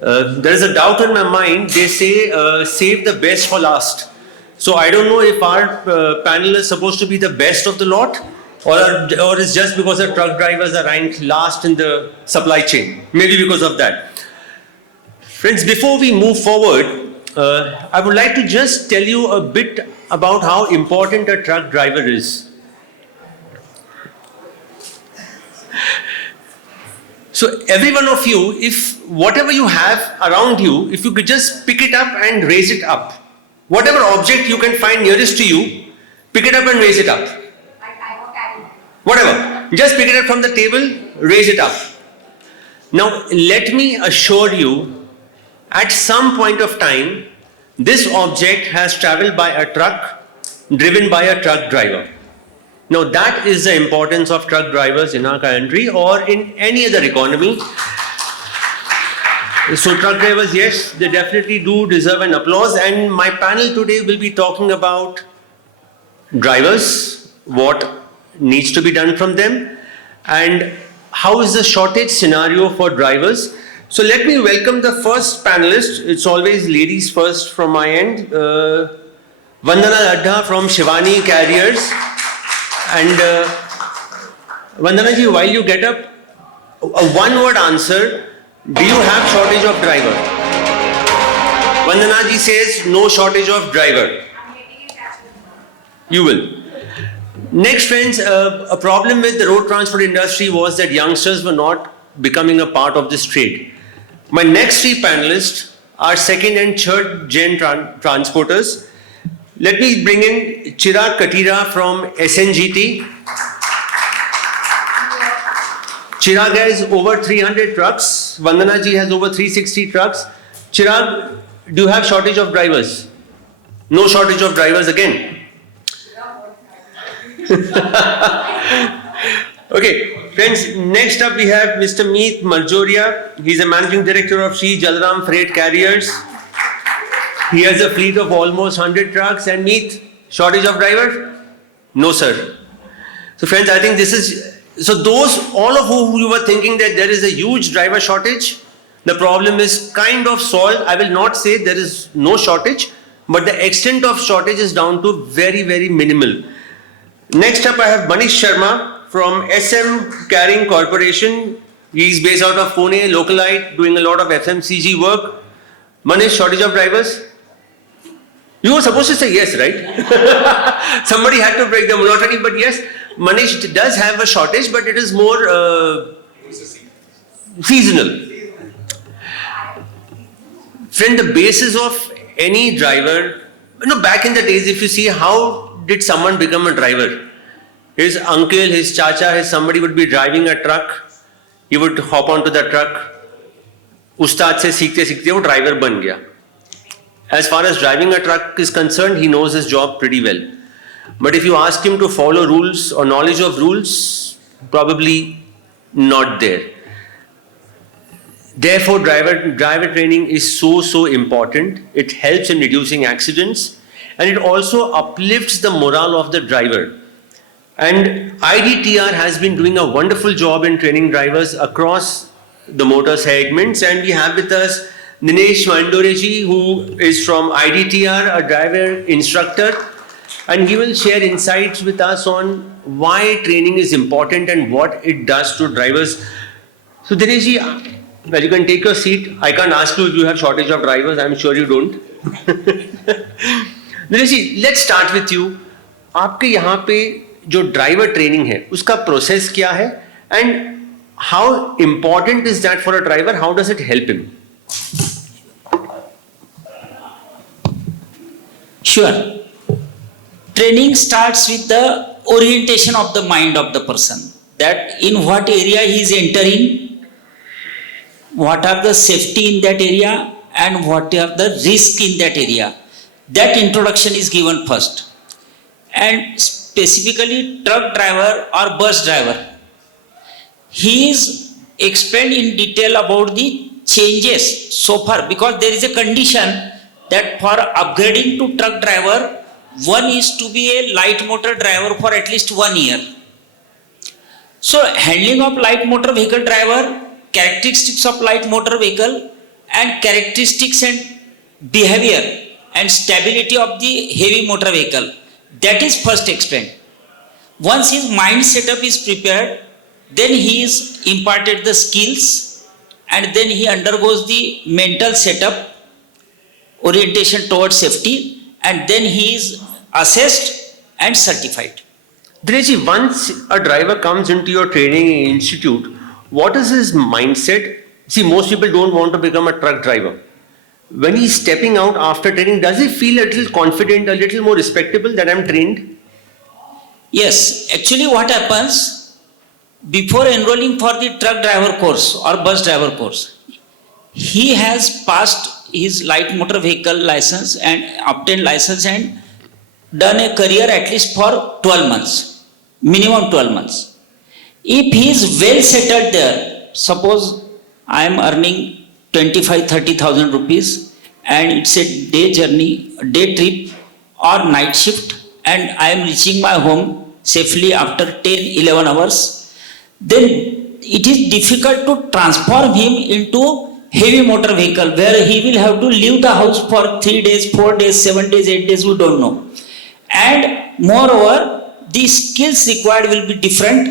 There is a doubt in my mind. They say save the best for last. So I don't know if our panel is supposed to be the best of the lot, or it's just because the truck drivers are ranked last in the supply chain. Maybe because of that. Friends, before we move forward, I would like to just tell you a bit about how important a truck driver is. So every one of you, if whatever you have around you, if you could just pick it up and raise it up. Whatever object you can find nearest to you, pick it up and raise it up. Whatever. Just pick it up from the table, raise it up. Now, let me assure you, at some point of time, this object has traveled by a truck, driven by a truck driver. Now, that is the importance of truck drivers in our country or in any other economy. So, truck drivers, yes, they definitely do deserve an applause. And my panel today will be talking about drivers, what needs to be done from them, and how is the shortage scenario for drivers. So let me welcome the first panelist. It's always ladies first from my end. Vandana Ladha from Shivani Carriers. And Vandana ji, while you get up, a one-word answer. Do you have shortage of driver? Vandana ji says no shortage of driver. You will. Next, friends, a problem with the road transport industry was that youngsters were not becoming a part of this trade. My next three panelists are second and third gen transporters. Let me bring in Chirag Katira from SNGT. Chirag has over 300 trucks. Vandana ji has over 360 trucks. Chirag, do you have shortage of drivers? No shortage of drivers again. Okay, friends, next up we have Mr. Meet Marjoria. He's a managing director of Sri Jalaram Freight Carriers. He has a fleet of almost 100 trucks. And Meet, shortage of drivers? No, sir. So, friends, I think this is, so those, all of who you were thinking that there is a huge driver shortage, the problem is kind of solved. I will not say there is no shortage, but the extent of shortage is down to very, very minimal. Next up, I have Manish Sharma from SM Carrying Corporation. He is based out of Pune, localite, doing a lot of FMCG work. Manish, shortage of drivers? You were supposed to say yes, right? Somebody had to break the monotony, but yes, Manish does have a shortage, but it is more seasonal. Friend, the basis of any driver, back in the days, if you see how did someone become a driver? His uncle, his chacha, somebody would be driving a truck. He would hop onto the truck. Ustad se seekhte seekhte wo driver ban gaya. As far as driving a truck is concerned, he knows his job pretty well. But if you ask him to follow rules or knowledge of rules, probably not there. Therefore, driver training is so important. It helps in reducing accidents. And it also uplifts the morale of the driver. And IDTR has been doing a wonderful job in training drivers across the motor segments. And we have with us Dinesh Mandoreji, who is from IDTR, a driver instructor. And he will share insights with us on why training is important and what it does to drivers. So Dineshji, well, you can take your seat. I can't ask you if you have shortage of drivers. I'm sure you don't. Dinesh ji, let's start with you. आपके यहाँ पे जो driver training है उसका process क्या है and how important is that for a driver? How does it help him? Sure. Training starts with the orientation of the mind of the person. That in what area he is entering, what are the safety in that area, and what are the risk in that area. That introduction is given first. And specifically truck driver or bus driver, he is explained in detail about the changes so far, because there is a condition that for upgrading to truck driver, one is to be a light motor driver for at least 1 year. So handling of light motor vehicle driver, characteristics of light motor vehicle, and characteristics and behavior and stability of the heavy motor vehicle. That is first explained. Once his mind setup is prepared, then he is imparted the skills, and then he undergoes the mental setup, orientation towards safety, and then he is assessed and certified. Dinesh, once a driver comes into your training institute, what is his mindset? See, most people don't want to become a truck driver. When he's stepping out after training, does he feel a little confident, a little more respectable that I'm trained? Yes, actually what happens, before enrolling for the truck driver course or bus driver course, he has passed his light motor vehicle license and obtained license and done a career at least for 12 months, minimum 12 months. If he is well settled there, suppose I am earning 25-30,000 rupees and it's a day journey, day trip or night shift, and I am reaching my home safely after 10-11 hours, then it is difficult to transform him into heavy motor vehicle where he will have to leave the house for 3 days, 4 days, 7 days, 8 days, we don't know. And moreover, the skills required will be different,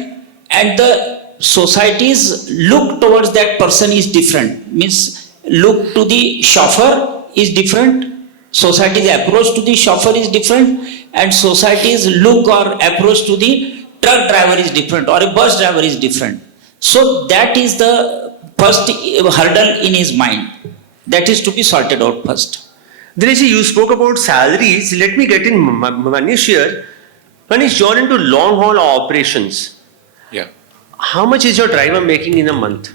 and the society's look towards that person is different. Means look to the chauffeur is different, society's approach to the chauffeur is different, and society's look or approach to the truck driver is different, or a bus driver is different. So that is the first hurdle in his mind. That is to be sorted out first. Dinesh, you spoke about salaries. Let me get in Manish here. Manish, you're into long haul operations. Yeah. How much is your driver making in a month?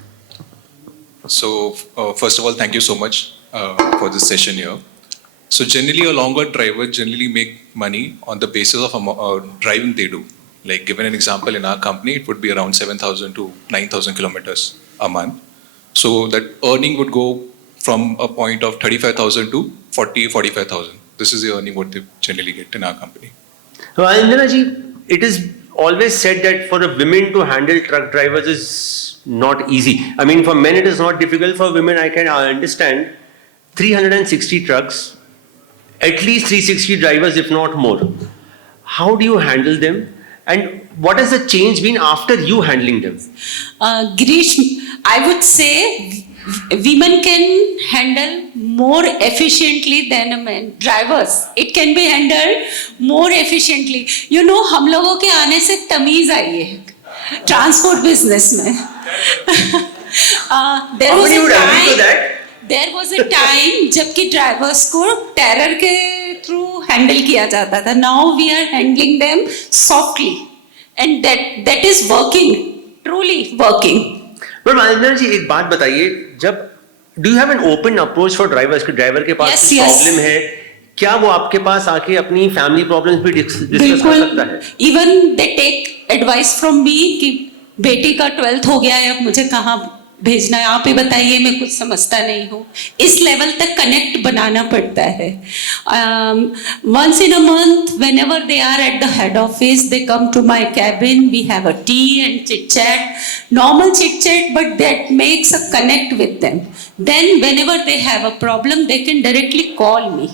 So, first of all, thank you so much for this session here. So, generally, a longer driver generally make money on the basis of driving they do. Like, given an example, in our company, it would be around 7,000 to 9,000 kilometers a month. So, that earning would go from a point of 35,000 to 45,000. This is the earning what they generally get in our company. Anjana, it is always said that for a women to handle truck drivers is not easy. I mean, for men it is not difficult. For women, I can understand 360 trucks, at least 360 drivers, if not more. How do you handle them? And what has the change been after you handling them? Girish, I would say women can handle more efficiently than a man. Drivers, it can be handled more efficiently. You know, हम लोगों के आने से तमीज आई है transport business में. There was a time जबकि drivers को टेरर के थ्रू हैंडल किया जाता था. Now we are handling them softly, and that is working, truly working. But Anjana जी, एक बात बताइए, जब do you have an open approach for drivers कि ड्राइवर के पास कुछ प्रॉब्लम है, क्या वो आपके पास आके अपनी फैमिली प्रॉब्लम्स भी डिस्कस कर सकता है? Even they take advice from me कि बेटी का 12th हो गया है, अब मुझे कहाँ भेजना है, आप ही बताइए, मैं कुछ समझता नहीं हूँ. इस लेवल तक कनेक्ट बनाना पड़ता है. Once in a month, whenever they are at the head office, they come to my cabin. We have a tea and chit chat, normal chit chat, but that makes a connect with them. Then whenever they have a problem, they can directly call me.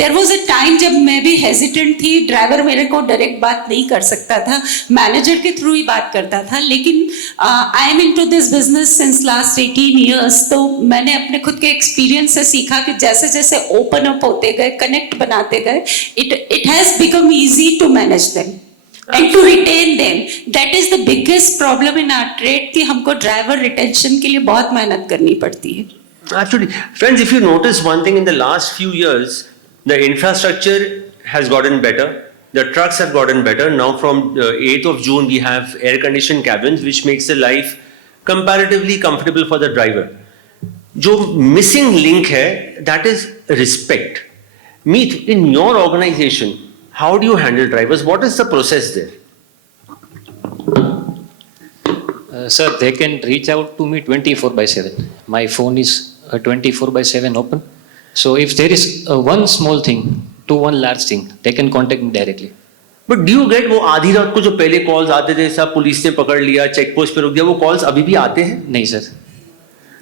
There was a time जब मैं भी hesitant थी, driver मेरे को direct बात नहीं कर सकता था, मैनेजर के थ्रू ही बात करता था. लेकिन I am into this business since last 18 years, तो मैंने अपने खुद के एक्सपीरियंस से सीखा कि जैसे जैसे ओपन अप होते गए, कनेक्ट बनाते गए, it has become easy to manage them and to retain them. That is the biggest problem in our trade कि हमको ड्राइवर रिटेंशन के लिए बहुत मेहनत करनी पड़ती है. Absolutely. Friends, if you notice one thing in the last few years, the infrastructure has gotten better. The trucks have gotten better. Now from 8th of June, we have air-conditioned cabins, which makes the life comparatively comfortable for the driver. जो missing link है, that is respect. Meet, in your organization, how do you handle drivers? What is the process there? Sir, they can reach out to me 24/7. My phone is 24/7 open. So if there is one small thing to one large thing, they can contact me directly. But do you get वो आधी रात को जो पहले calls आते थे, सब police ने पकड़ लिया, चेक पोस्ट पे रोक दिया, वो कॉल्स अभी भी आते हैं? नहीं सर.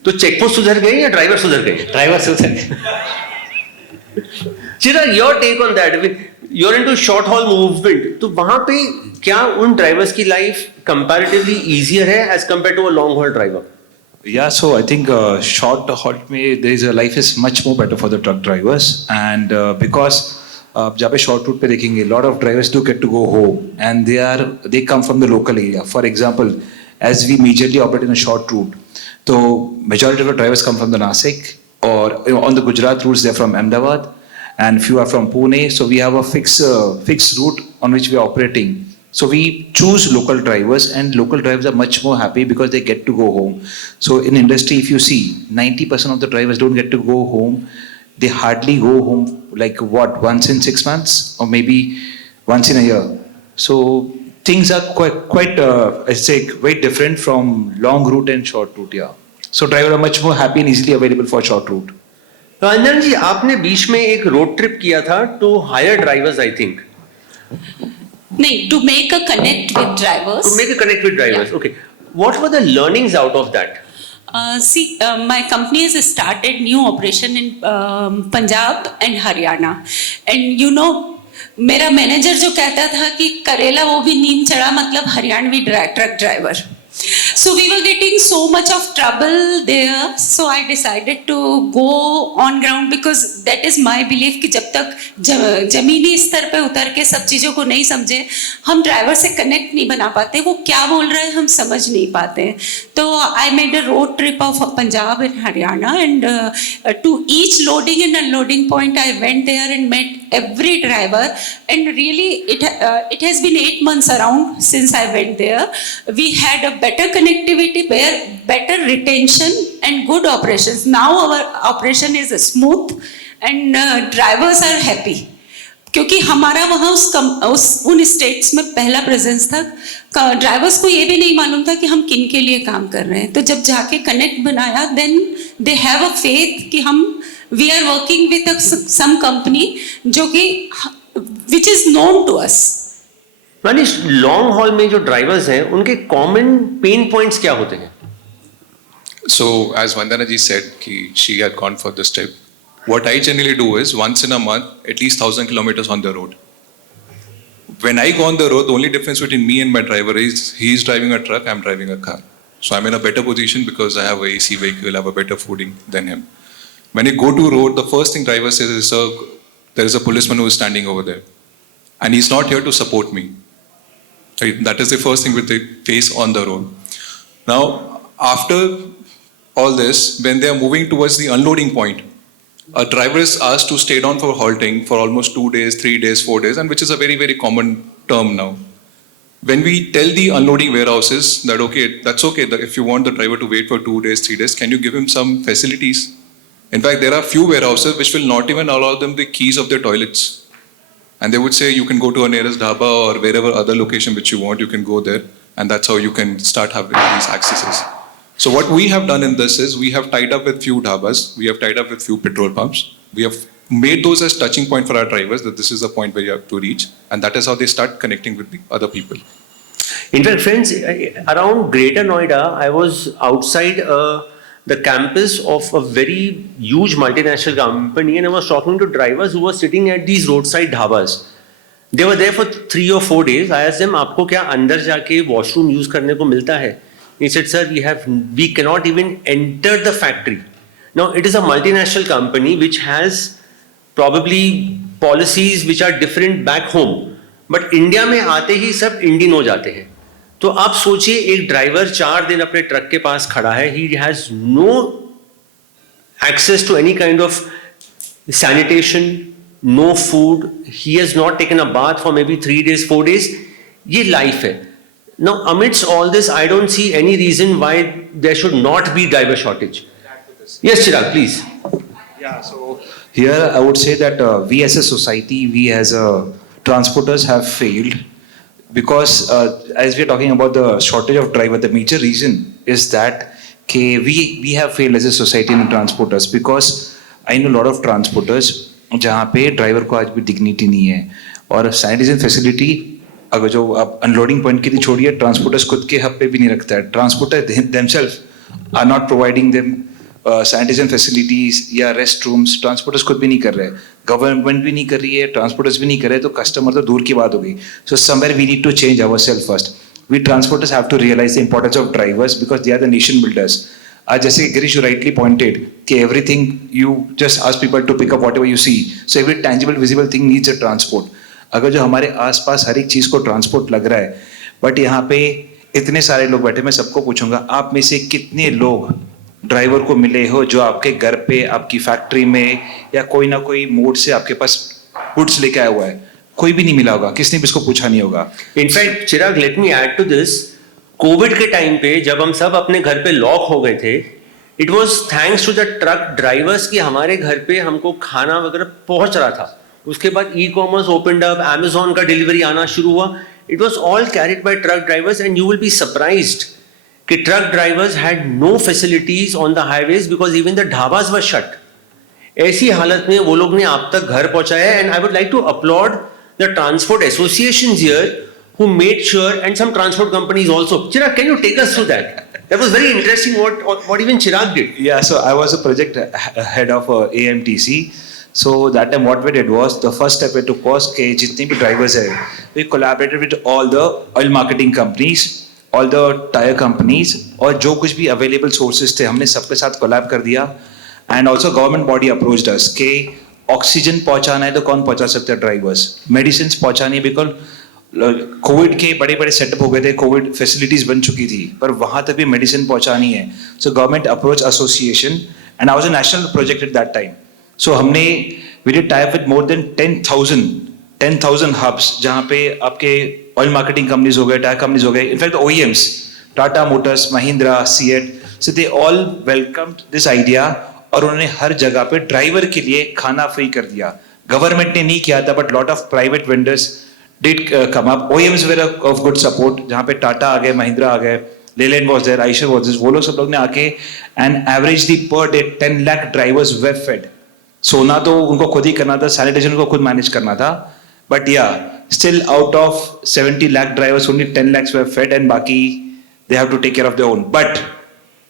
तो चेकपोस्ट सुधर गए या ड्राइवर सुधर गए? ड्राइवर सुधर Chirag, your take on that, you're into short haul movement, तो वहां पे क्या उन ड्राइवर्स की लाइफ कंपैरेटिवली इजियर है as compare to a long haul driver? Yeah, so I think short haul में there is a life is much more better for the truck drivers, and because जब short route पे देखेंगे, lot of drivers do get to go home, and they come from the local area. For example, as we majorly operate in a short route, so majority of the drivers come from the Nasik, or on the Gujarat routes they're from Ahmedabad, and few are from Pune. So we have a fixed route on which we are operating. So we choose local drivers, and local drivers are much more happy because they get to go home. So in industry, if you see, 90% of the drivers don't get to go home. They hardly go home like once in 6 months, or maybe once in a year. So things are quite I'd say very different from long route and short route. Yeah. So drivers are much more happy and easily available for short route. तो अंजन जी, आपने बीच में एक road trip किया था to hire drivers, I think, नहीं, to make a connect with drivers. To make a connect with drivers. Okay, what were the learnings out of that? My company has started new operation in Punjab and Haryana, and you know, मेरा manager जो कहता था कि करेला वो भी नीम चढ़ा, मतलब Haryanvi truck driver. So we were getting so much of trouble there, so I decided to go on ground, because that is my belief कि जब तक जमीनी स्तर पे उतर के सब चीज़ों को नहीं समझे, हम ड्राइवर से कनेक्ट नहीं बना पाते, वो क्या बोल रहे हैं हम समझ नहीं पाते. तो I made a road trip of Punjab and Haryana, and to each loading and unloading point I went there and met every driver, and really it has been 8 months around since I went there. We had a better connectivity, better retention and good operations. Now our operation is smooth and drivers are happy. क्योंकि हमारा वहाँ उन states में पहला presence था, drivers को ये भी नहीं मालूम था कि हम किन के लिए काम कर रहे हैं. तो जब जाके कनेक्ट बनाया, then they have a faith कि हम we are working with some company जो कि which is known to us. Manish, long haul में जो ड्राइवर्स हैं उनके कॉमन पेन पॉइंट्स क्या होते हैं? So as Vandana ji said, she had gone for this trip. What I generally do is once in a month, at least 1,000 kilometers on the road. When I go on the road, the only difference between me and my driver is he's driving a truck, I'm driving a car. So I'm in a better position because I have a AC vehicle, I have a better footing than him. When you go to road, the first thing driver says is, "Sir, there is a policeman who is standing over there, and he's not here to support me." Right? That is the first thing which they face on the road. Now, after all this, when they are moving towards the unloading point, a driver is asked to stay down for halting for almost 2 days, 3 days, 4 days, and which is a very, very common term now. When we tell the unloading warehouses that, okay, that's okay, that if you want the driver to wait for 2 days, 3 days, can you give him some facilities? In fact, there are few warehouses which will not even allow them the keys of their toilets. And they would say, you can go to a nearest dhaba or wherever other location which you want, you can go there. And that's how you can start having these accesses. So what we have done in this is, we have tied up with few dhabas, we have tied up with few petrol pumps. We have made those as touching point for our drivers, that this is the point where you have to reach. And that is how they start connecting with the other people. In fact, friends, around Greater Noida, I was outside the campus of a very huge multinational company, and I was talking to drivers who were sitting at these roadside dhabas. They were there for 3 or 4 days. I asked them, आपको क्या अंदर जाके washroom use करने को मिलता है? He said, "Sir, we cannot even enter the factory." Now, it is a multinational company which has probably policies which are different back home. But India में आते ही सब इंडियन हो जाते हैं. तो आप सोचिए, एक ड्राइवर 4 दिन अपने ट्रक के पास खड़ा है, he has no access to any kind of sanitation, no food, he has not taken a bath for maybe 3 days, 4 days. ये लाइफ है. Now, amidst all this, I don't see any reason why there should not be driver shortage. Yes, Chirag, please. Yeah, so here I would say that we as a society, we as transporters have failed, because as we are talking about the shortage of driver, the major reason is that we have failed as a society in transporters, because I know a lot of transporters जहाँ पे driver को आज भी dignity नहीं है, और sanitation facility अगर जो आप अनलोडिंग पॉइंट की छोड़िए, ट्रांसपोर्टर्स खुद के हब पे भी नहीं रखता है. Transporter themselves are not providing them sanitation facilities या रेस्ट रूम्स ट्रांसपोर्टर्स खुद भी नहीं कर रहे, गवर्नमेंट भी नहीं कर रही है, ट्रांसपोर्टर्स भी नहीं कर रहे, तो कस्टमर तो दूर की बात हो गई. So somewhere we need to change our self first. We transporters have to realise the importance of drivers because they are the nation builders. आज जैसे गिरीश यू राइटली पॉइंटेड कि everything you just ask people to pick up whatever you see, so every tangible visible thing needs a transport. अगर जो हमारे आसपास हर एक चीज को ट्रांसपोर्ट लग रहा है, बट यहाँ पे इतने सारे लोग बैठे, मैं सबको पूछूंगा आप में से कितने लोग ड्राइवर को मिले हो जो आपके घर पे, आपकी फैक्ट्री में या कोई ना कोई मोड से आपके पास गुड्स लेके आया हुआ है? कोई भी नहीं मिला होगा, किसने भी इसको पूछा नहीं होगा. In fact Chirag, let me add to this. Covid के टाइम पे जब हम सब अपने घर पे लॉक हो गए थे, it was thanks to the truck drivers कि हमारे घर पे हमको खाना वगैरह पहुंच रहा था. उसके बाद e commerce opened up, Amazon का डिलीवरी आना शुरू हुआ. It was all carried by truck drivers and you will be surprised कि truck drivers had no facilities on the highways because even the dhabas were shut. ऐसी हालत में वो लोग ने आप तक घर पहुंचाया. And I would like to applaud the transport associations here who made sure, and some transport companies also. Chirag, can you take us through that? That was very interesting what even Chirag did. Yeah, so I was a project head of AMTC. So that time what we did was, the first step we took was कि जितने भी drivers हैं, we collaborated with all the oil marketing companies, all the tire companies, और जो कुछ भी available sources थे हमने सबके साथ collab कर दिया. And also government body approached us कि ऑक्सीजन पहुंचाना है तो कौन पहुंचा सकते हैं? ड्राइवर्स. मेडिसिन पहुंचानी है बिकॉज कोविड के बड़े बड़े सेटअप हो गए थे, कोविड फैसिलिटीज बन चुकी थी, पर वहां तक भी मेडिसिन पहुंचानी है. So government approach association and I was a national project at that time. So हमने we did tie up with more than 10,000 hubs जहां पे आपके ऑयल मार्केटिंग कंपनीज हो गए, टायर कंपनीज हो गए, in fact OEMs, Tata Motors, Mahindra, CEAT. So they all welcomed this idea और उन्होंने हर जगह पे ड्राइवर के लिए खाना फ्री कर दिया. गवर्नमेंट ने नहीं किया था, but lot of private vendors did come up. OEMs were of good support. जहाँ पे टाटा आ गए, महिंद्रा आ गए, Leyland was there, Eicher was there. वो लोग सब लोग ने आके and average the per day 10 lakh drivers were fed. सोना तो उनको खुद ही करना था, sanitation को खुद मैनेज करना था. But yeah, still out of 70 lakh drivers, only 10 lakhs were fed and बाकी they have to take care of their own. But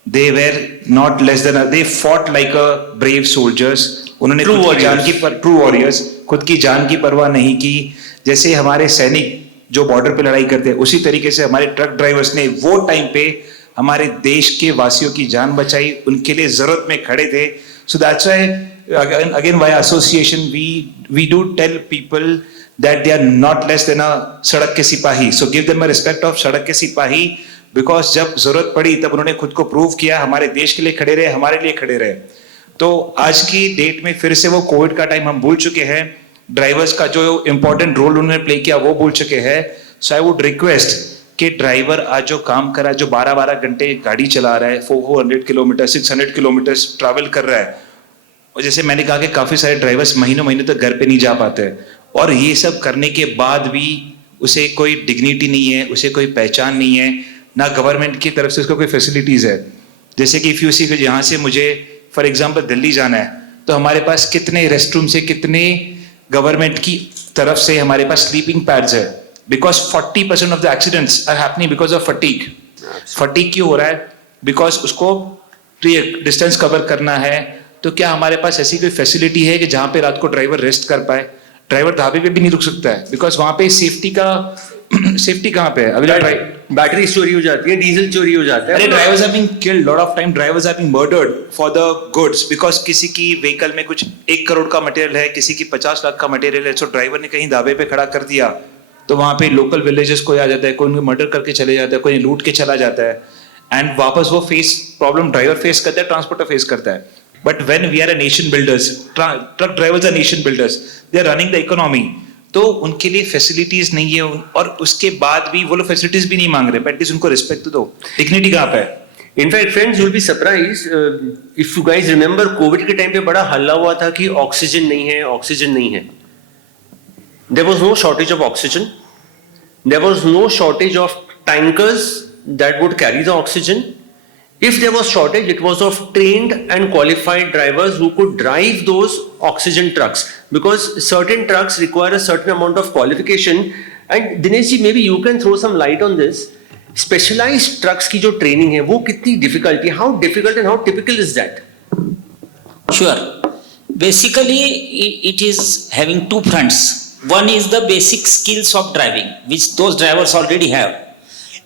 they were not less than they fought like a brave soldiers. उन्होंने True warriors. true warriors, खुद की जान की परवाह नहीं की. जैसे हमारे सैनिक जो बॉर्डर पे लड़ाई करते हैं, उसी तरीके से हमारे ट्रक ड्राइवर्स ने वो टाइम पे हमारे देश के वासियों की जान बचाई, उनके लिए जरूरत में खड़े थे. So that's why again via association we do tell people that they are not less than a सड़क के सिपाही. So give them a respect of सड़क के सिपाही, बिकॉज जब जरूरत पड़ी तब उन्होंने खुद को प्रूव किया, हमारे देश के लिए खड़े रहे, हमारे लिए खड़े रहे. तो आज की डेट में फिर से वो कोविड का टाइम हम भूल चुके हैं, ड्राइवर्स का जो इंपॉर्टेंट रोल उन्होंने प्ले किया वो भूल चुके हैं. सो आई वुड रिक्वेस्ट कि ड्राइवर आज जो काम कर रहा है, जो 12-12 घंटे गाड़ी चला रहा है, 400 किलोमीटर 600 किलोमीटर ट्रैवल कर रहा है, और जैसे मैंने कहा कि काफी सारे ड्राइवर्स महीनों महीनों तक घर पे नहीं जा पाते हैं, और ये सब करने के बाद भी उसे कोई डिग्निटी नहीं है, उसे कोई पहचान नहीं है, ना गवर्नमेंट की तरफ से उसको कोई फैसिलिटीज है. जैसे कि इफ यू सी यहाँ से मुझे फॉर एग्जाम्पल दिल्ली जाना है, तो हमारे पास कितने रेस्ट रूम से, कितने गवर्नमेंट की तरफ से हमारे पास स्लीपिंग पैड्स है, because 40% of the accidents are happening because of fatigue. Fatigue क्यों हो रहा है? बिकॉज उसको डिस्टेंस कवर करना है. तो क्या हमारे पास ऐसी कोई फैसिलिटी है कि जहां पे रात को ड्राइवर रेस्ट कर पाए? ड्राइवर ढाबे पे भी नहीं रुक सकता है, बिकॉज वहां पे सेफ्टी कहाँ पे है? अगला बैटरी चोरी हो जाती है, डीजल चोरी हो जाता है. अरे drivers are being killed, lot of time drivers are being murdered for the goods, because किसी की व्हीकल में कुछ 1 करोड़ का मटेरियल है, किसी की 50 लाख का मटेरियल है. सो ड्राइवर ने कहीं ढाबे पे खड़ा कर दिया, तो वहां पे लोकल विलेजेस कोई आ जाता है, कोई उनको मर्डर करके चले जाता है, कोई लूट के चला जाता है, एंड वापस वो प्रॉब्लम ड्राइवर फेस करता है, ट्रांसपोर्टर फेस करता है. But when we are a nation builders, truck drivers are nation builders, they are running the economy, तो उनके लिए फैसिलिटीज नहीं है, और उसके बाद भी वो लोग फैसिलिटीज भी नहीं मांग रहे. एटलीस्ट उनको रिस्पेक्ट तो दो. डिग्निटी कहाँ पे है? In fact, friends, you'll be surprised if you guys remember Covid के टाइम पे बड़ा हल्ला हुआ था कि ऑक्सीजन नहीं है, ऑक्सीजन नहीं है. There was no shortage of oxygen. There was no shortage of tankers that would carry the oxygen. If there was shortage, it was of trained and qualified drivers who could drive those oxygen trucks, because certain trucks require a certain amount of qualification. And Dinesh ji, maybe you can throw some light on this. Specialized trucks की जो training है वो कितनी difficult है? How difficult and how typical is that? Sure. Basically, it is having two fronts. One is the basic skills of driving, which those drivers already have.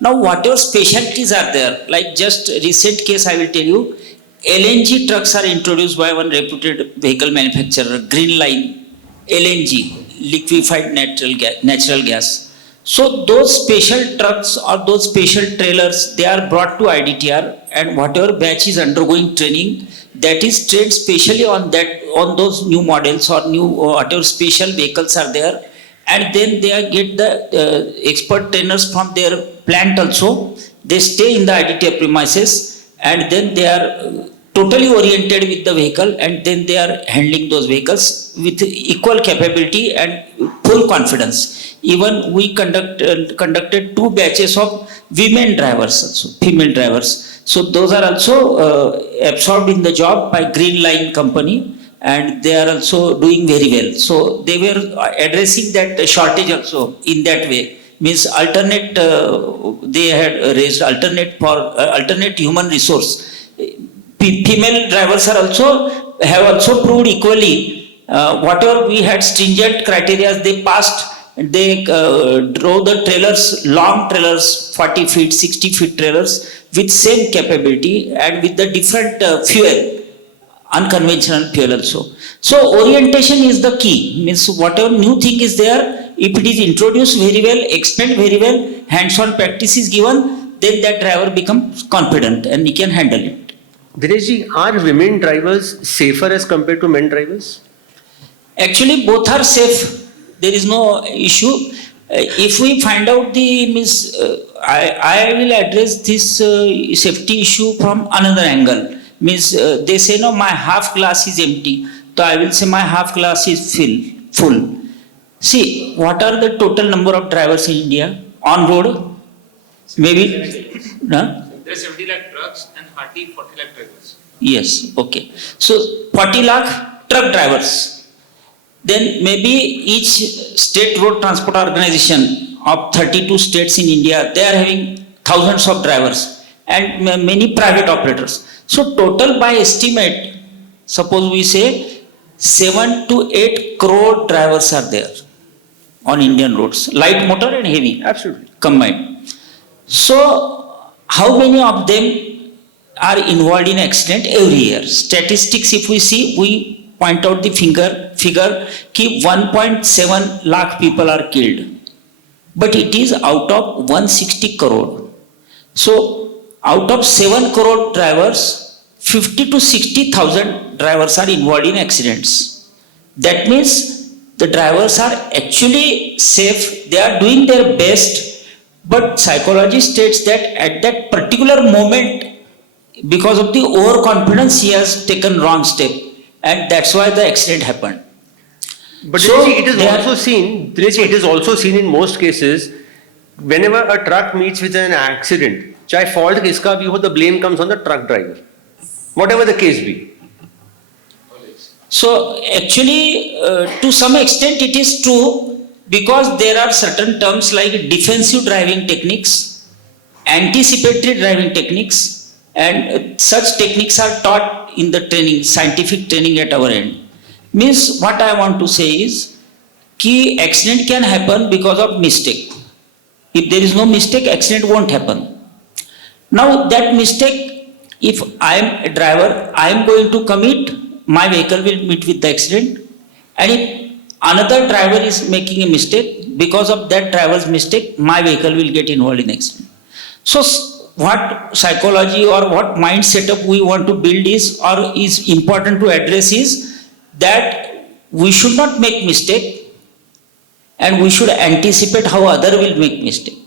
Now, whatever specialties are there, like just recent case I will tell you, LNG trucks are introduced by one reputed vehicle manufacturer, Green Line, LNG, liquefied natural gas. So those special trucks or those special trailers, they are brought to IDTR, and whatever batch is undergoing training, that is trained specially on those new models or new whatever special vehicles are there, and then they get the expert trainers from their plant also. They stay in the IDTR premises, and then they are totally oriented with the vehicle, and then they are handling those vehicles with equal capability and full confidence. Even we conducted 2 batches of women drivers also, female drivers. So those are also absorbed in the job by Green Line company, and they are also doing very well. So they were addressing that shortage also in that way. Means alternate, they had raised alternate human resource. Female drivers have also proved equally. Whatever we had stringent criteria, they passed. They drove the trailers, long trailers, 40 feet, 60 feet trailers with same capability and with the different fuel, unconventional fuel also. So orientation is the key. Means whatever new thing is there, if it is introduced very well, explained very well, hands-on practice is given, then that driver becomes confident and he can handle it. Dineshji, are women drivers safer as compared to men drivers? Actually, both are safe. There is no issue. If we find out I will address this safety issue from another angle. Means they say no, my half glass is empty. So I will say my half glass is full. See, what are the total number of drivers in India on road? Maybe, no? There are 70 lakh trucks and hardly 40 lakh drivers. Yes, okay. So 40 lakh truck drivers. Then maybe each state road transport organization of 32 states in India, they are having thousands of drivers and many private operators. So total by estimate, suppose we say 7 to 8 crore drivers are there on Indian roads, light motor and heavy. Absolutely. Combined. So how many of them are involved in accident every year? Statistics, if we see, we point out the figure कि 1.7 lakh people are killed, but it is out of 160 crore. So out of 7 crore drivers, 50 to 60,000 drivers are involved in accidents. That means the drivers are actually safe, they are doing their best, but psychology states that at that particular moment, because of the overconfidence, he has taken wrong step, and that's why the accident happened. But So, Dineshji, it is also seen in most cases, whenever a truck meets with an accident, चाहे fault किसका भी हो, the blame comes on the truck driver, whatever the case be. So actually, to some extent it is true, because there are certain terms like defensive driving techniques, anticipatory driving techniques, and such techniques are taught in the training, scientific training at our end. Means what I want to say is, कि accident can happen because of mistake. If there is no mistake, accident won't happen. Now that mistake, if I am a driver, I am going to commit, my vehicle will meet with the accident, and if another driver is making a mistake, because of that driver's mistake, my vehicle will get involved in accident. So what psychology or what mind setup we want to build is important to address is that we should not make mistake, and we should anticipate how other will make mistake.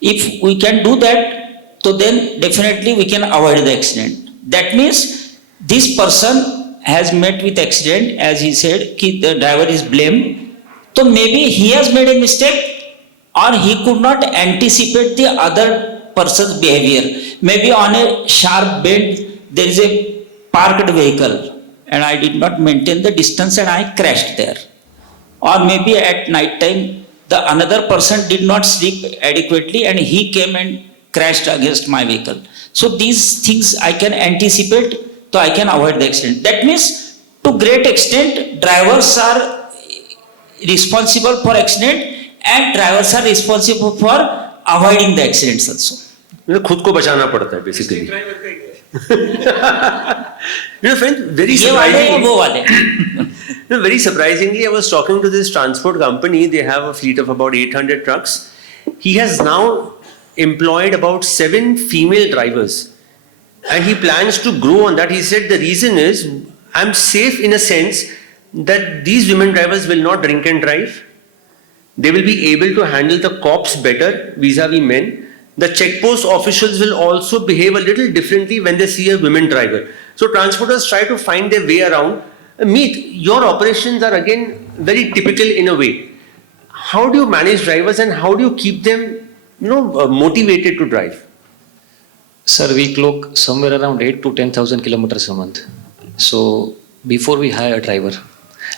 If we can do that, so then definitely we can avoid the accident. That means this person has met with accident, as he said, कि the driver is blamed. So maybe he has made a mistake, or he could not anticipate the other person's behavior. Maybe on a sharp bend, there is a parked vehicle, and I did not maintain the distance and I crashed there. Or maybe at night time, the another person did not sleep adequately and he came and crashed against my vehicle. So these things I can anticipate, तो I can avoid the accident. That means to great extent drivers are responsible for accident and drivers are responsible for avoiding the accidents also. मतलब खुद को बचाना पड़ता है basically. Friend, very ये वाले surprisingly, वो वाले. very surprisingly, I was talking to this transport company. They have a fleet of about 800 trucks. He has now employed about 7 female drivers, and he plans to grow on that. He said the reason is I'm safe in a sense that these women drivers will not drink and drive. They will be able to handle the cops better vis-a-vis men. The checkpost officials will also behave a little differently when they see a women driver. So transporters try to find their way around. Meet, your operations are again very typical in a way. How do you manage drivers and how do you keep them, motivated to drive? Sir, we clock somewhere around 8 to 10,000 kilometers a month. So before we hire a driver,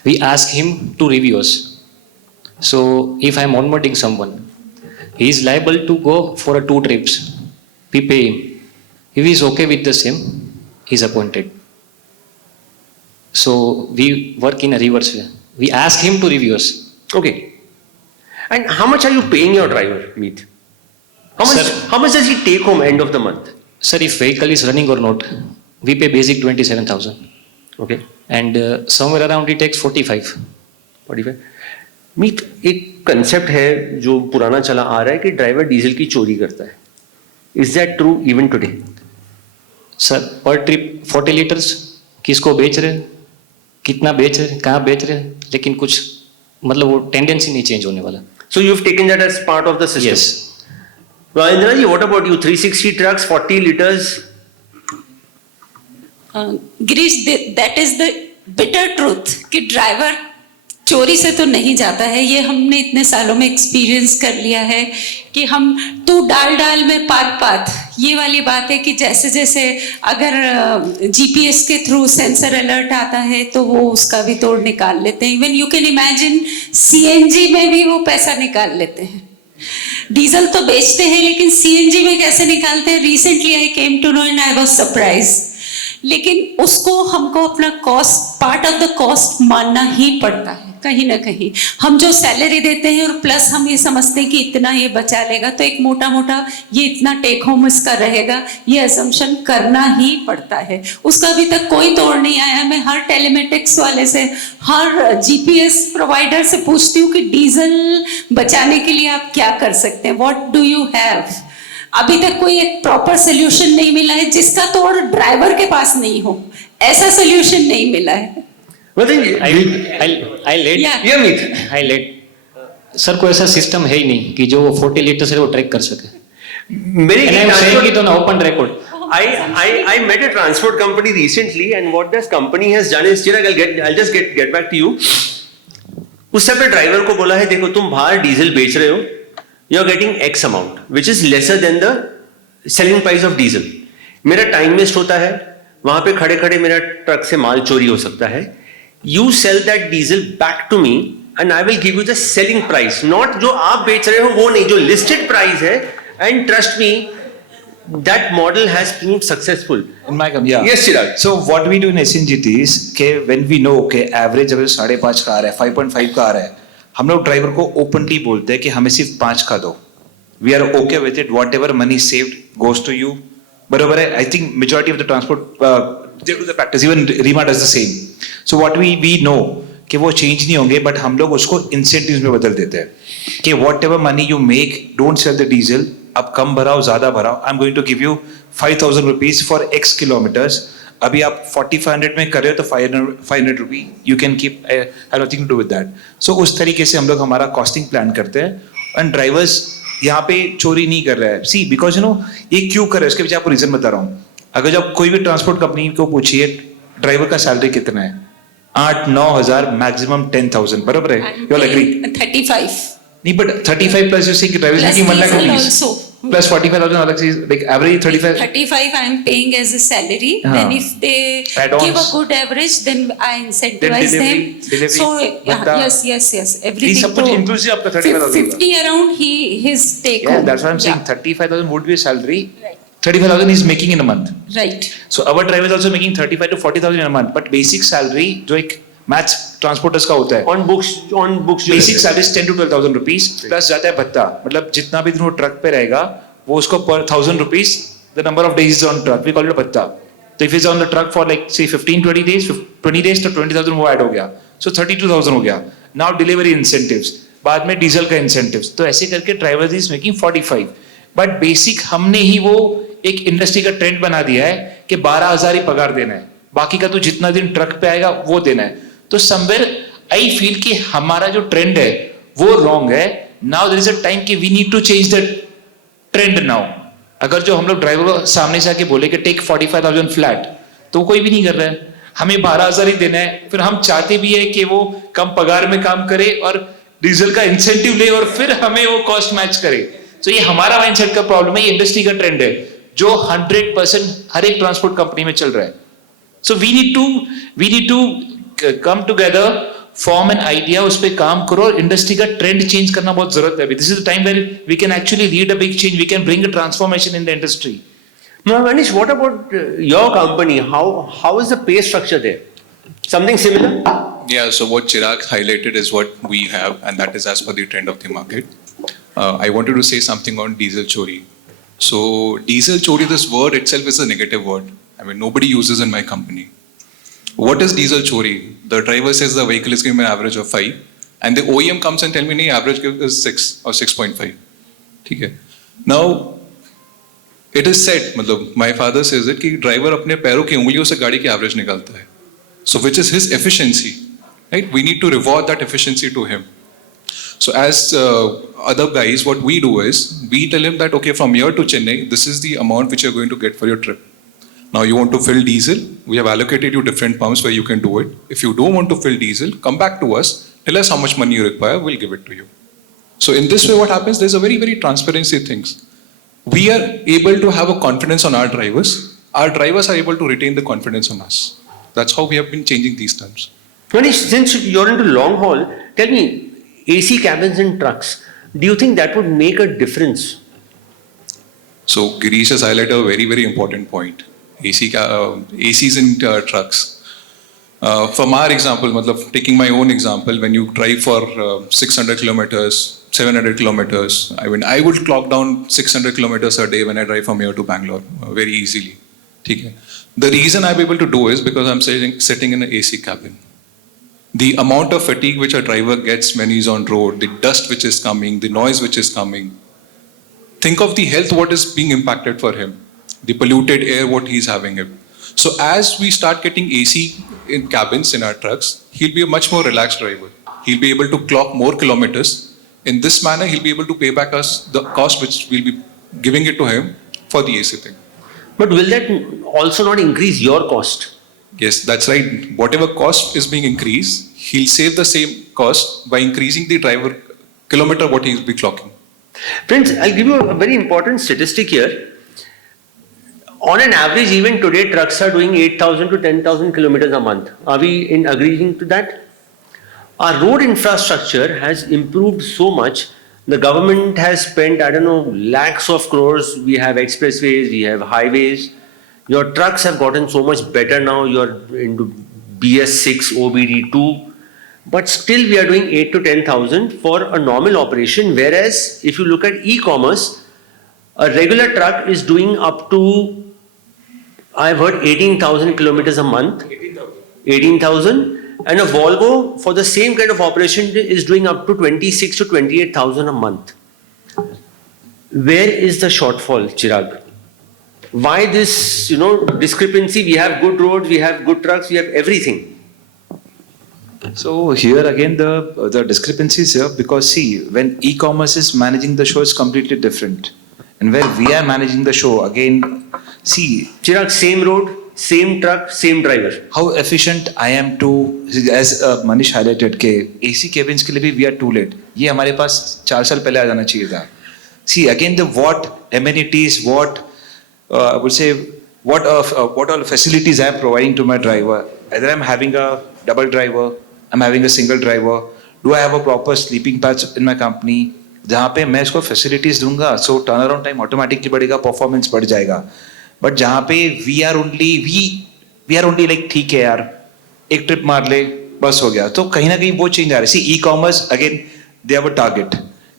we ask him to review us. So if I'm onboarding someone, he is liable to go for 2 trips. We pay him. If he is okay with the same, he is appointed. So we work in a reverse way. We ask him to review us. Okay. And how much are you paying your driver, Meet? Sir- How much does he take home end of the month? Sir, if vehicle is running or not, we pay basic 27,000. Okay. And somewhere around it takes 45. 45. Meet एक concept है जो पुराना चला आ रहा है कि driver diesel की चोरी करता है. Is that true even today? Sir पर ट्रिप 40 लीटर्स किसको बेच रहे, कितना बेच रहे, कहाँ बेच रहे, लेकिन कुछ मतलब वो टेंडेंसी नहीं चेंज होने वाला. So you have taken that as part of the system. Yes. Rajendra ji, what about you? 360 trucks, 40 liters. Girish, that is the bitter truth कि ड्राइवर चोरी से तो नहीं जाता है. ये हमने इतने सालों में एक्सपीरियंस कर लिया है कि हम तू डाल डाल में पात, ये वाली बात है कि जैसे जैसे अगर जीपीएस के थ्रू सेंसर अलर्ट आता है तो वो उसका भी तोड़ निकाल लेते हैं. Even you can imagine CNG में भी वो पैसा निकाल लेते हैं. डीजल तो बेचते हैं लेकिन सीएनजी में कैसे निकालते हैं, recently I came to know and I was surprise. लेकिन उसको हमको अपना cost, part of the cost मानना ही पड़ता है. कहीं ना कहीं हम जो सैलरी देते हैं और प्लस हम ये समझते हैं कि इतना ये बचा लेगा तो एक मोटा मोटा ये इतना टेक होम इसका रहेगा, ये असम्पशन करना ही पड़ता है. उसका अभी तक कोई तोड़ नहीं आया. मैं हर टेलीमेटिक्स वाले से, हर जीपीएस प्रोवाइडर से पूछती हूँ कि डीजल बचाने के लिए आप क्या कर सकते हैं, व्हाट डू यू हैव. अभी तक कोई एक प्रॉपर सोल्यूशन नहीं मिला है जिसका तोड़ ड्राइवर के पास नहीं हो. ऐसा सोल्यूशन नहीं मिला है. I'll let. Yeah, Meet. I'll let. Sir कोई ऐसा सिस्टम है ही नहीं कि जो 40 लीटर से वो ट्रैक कर सके. मेरे And I'm saying it on open record. I met a transport company recently, and what this company has done is, Chirag, I'll just get back to you. उस समय पे ड्राइवर को बोला है, देखो तुम बाहर डीजल बेच रहे हो, you are getting X amount, which is lesser than the selling price of diesel. मेरा टाइम वेस्ट होता है, वहां पे खड़े खड़े मेरा ट्रक से माल चोरी हो सकता है. You sell that diesel back to me and I will give you the selling price, not जो आप बेच रहे हो वो नहीं, जो listed price है. And trust me, that model has proved successful. In my company, yeah. Yes, Chirag. So what we do in SNGT is कि when we know कि average अगर 5.5 का आ रहा है, 5.5 का आ रहा है, हम लोग ड्राइवर को openly बोलते हैं कि हमें सिर्फ 5 का दो. We are okay with it. Whatever money saved goes to you. बराबर है. I think majority of the transport they do the practice. Even Rima does the same. So what we know कि वो चेंज नहीं होंगे, but हम लोग उसको incentives में बदल देते हैं कि whatever money you make, don't sell the diesel. अब कम भराओ, ज्यादा भराओ. I am going to give you 5,000 rupees for X kilometres. अभी आप 4,500 में कर रहे हो तो 500 rupee you can keep. I nothing to do with that. So उस तरीके से हम लोग हमारा कॉस्टिंग प्लान करते हैं. एंड ड्राइवर्स यहाँ पे चोरी नहीं कर रहा है. सी बिकॉज यू नो ये क्यों कर रहे हैं, उसके पीछे आपको रीजन बता रहा हूँ. अगर जब कोई भी ट्रांसपोर्ट कंपनी को पूछिए ड्राइवर का सैलरी कितना है, 8-9 हजार, मैक्सिमम 10,000. बराबर है? You all agree? 35. नहीं, बट 35 प्लस यू से कि driver making 1 lakh rupees plus 45,000 अलग से, like average 35. 35 I am paying as a salary. Then if they Add-ons. give a good average, then I incentivize Then them. delivery, So bhutta. yes, everything. सब कुछ to- inclusive आपका 35,000 50 around his take Yeah, home. that's what I'm saying. Yeah. 35,000 would be a salary. Right. 35,000 he's making in a month. Right. So our driver is also making 35 to 40,000 in a month. But basic salary जो एक match transporters का होता है, On books. जो basic रहते हैं। Salary 10 to 12,000 rupees plus जाता है भत्ता. मतलब जितना भी दिन वो ट्रक पे रहेगा वो उसको पर 1,000 rupees the number of days on truck we call it भत्ता. तो if is on the truck for like say 15-20 days तो 20,000 वो ऐड हो गया. सो 32,000 हो गया. नाउ डिलीवरी इंसेंटिव्स, बाद में डीजल का इंसेंटिव्स, तो ऐसे करके driver is making 45. But basic हमने ही वो एक इंडस्ट्री का ट्रेंड बना दिया है कि 12,000 ही पगार देना है, बाकी का तो जितना दिन ट्रक पे आएगा वो देना है. तो समवेयर आई फील कि हमारा जो ट्रेंड है वो रॉन्ग है. Now there is a time कि we need to change the trend now. अगर जो हम लोग ड्राइवर को सामने से आके बोले कि टेक 45,000 फ्लैट, तो कोई भी नहीं कर रहा है. हमें 12,000 ही देना है. फिर हम चाहते भी है कि वो कम पगार में काम करे और डीजल का इंसेंटिव ले और फिर हमें वो कॉस्ट मैच करे. तो ये हमारा माइंडसेट का प्रॉब्लम है, ये इंडस्ट्री का ट्रेंड है जो 100% हर एक ट्रांसपोर्ट कंपनी में चल रहा है. So we need to come together, form an idea, उस पर काम करो और इंडस्ट्री का ट्रेंड चेंज करना बहुत जरूरत है. This is the time where we can actually lead a big change, we can bring a transformation in the industry. Now, Manish, what about your company? How is the pay structure there? Something similar? Yeah, so what Chirag highlighted is what we have, and that is as per the trend of the market. I wanted to say something on diesel chori. So, diesel chori, this word itself is a negative word. I mean, nobody uses in my company. What is diesel chori? The driver says the vehicle is giving me an average of 5, and the OEM comes and tell me, "Nee, average is 6 or 6.5." Okay. Now, it is said, मतलब my father says it कि driver अपने पैरों की उंगलियों से गाड़ी की average निकालता है. So, which is his efficiency, right? We need to reward that efficiency to him. So, as other guys, what we do is we tell him that okay, from here to Chennai, this is the amount which you're going to get for your trip. Now you want to fill diesel, we have allocated you different pumps where you can do it. If you don't want to fill diesel, come back to us, tell us how much money you require, we'll give it to you. So in this way what happens, there's a very, very transparency things. We are able to have a confidence on our drivers are able to retain the confidence on us. That's how we have been changing these terms. Manish, since you're into long haul, tell me, AC cabins in trucks, do you think that would make a difference? So Girish has highlighted a very, very important point. ACs in trucks. From our example, taking my own example, when you drive for 600 kilometers, 700 kilometers, I mean, I would clock down 600 kilometers a day when I drive from here to Bangalore very easily. Okay. The reason I'm able to do is because I'm sitting in an AC cabin. The amount of fatigue which a driver gets when he's on road, the dust which is coming, the noise which is coming. Think of the health, what is being impacted for him. The polluted air, what he's having. So as we start getting AC in cabins in our trucks, he'll be a much more relaxed driver. He'll be able to clock more kilometers. In this manner, he'll be able to pay back us the cost which we'll be giving it to him for the AC thing. But will that also not increase your cost? Yes, that's right. Whatever cost is being increased, he'll save the same cost by increasing the driver kilometer what he'll be clocking. Friends, I'll give you a very important statistic here. On an average, even today, trucks are doing 8,000 to 10,000 kilometers a month. Are we agreeing to that? Our road infrastructure has improved so much. The government has spent, I don't know, lakhs of crores. We have expressways, we have highways. Your trucks have gotten so much better now. You're into BS6, OBD2. But still, we are doing 8 to 10,000 for a normal operation. Whereas, if you look at e-commerce, a regular truck is doing up to, I've heard 18,000 kilometers a month. 18,000. And a Volvo for the same kind of operation is doing up to 26 to 28,000 a month. Where is the shortfall, Chirag? Why this, discrepancy? We have good roads, we have good trucks, we have everything. So here again the discrepancy is here because see, when e-commerce is managing the show, it's completely different. And where we are managing the show, again, see, Chirag, same road, same truck, same driver. how efficient I am to, as Manish highlighted, के AC cabins के लिए भी we are too late. ये हमारे पास 4 साल पहले आ जाना चाहिए था. See, again, the what amenities, what I would say, what all facilities I am providing to my driver. Either I'm having a double driver, I'm having a single driver. Do I have a proper sleeping patch in my company? जहाँ पे मैं इसको facilities दूंगा सो turn around time automatically बढ़ेगा, performance बढ़ जाएगा. But जहाँ पे वी आर ओनली लाइक ठीक है यार, एक ट्रिप मार ले बस हो गया, तो कहीं ना कहीं वो चेंज आ रही है. See e commerce again they have a target,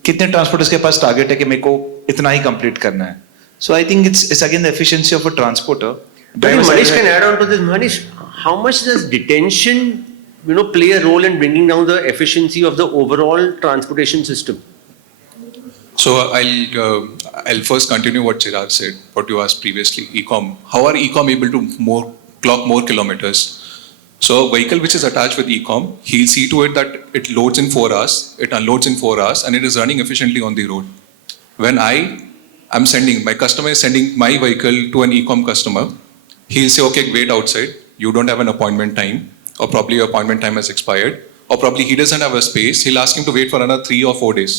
कितने ट्रांसपोर्टर्स के पास टारगेट है कि मेरे को इतना ही कंप्लीट करना है. So I think it's again the efficiency of a transporter. But if Manish can add on to this. Manish, how much does detention, play a role in bringing down the efficiency of the overall transportation system? So I'll first continue what Chirag said, what you asked previously. E-com. How are e-com able to clock more kilometers? So a vehicle which is attached with e-com, he'll see to it that it loads in 4 hours, it unloads in 4 hours, and it is running efficiently on the road. When my customer is sending my vehicle to an e-com customer, he'll say, okay, wait outside, you don't have an appointment time, or probably your appointment time has expired, or probably he doesn't have a space, he'll ask him to wait for another 3 or 4 days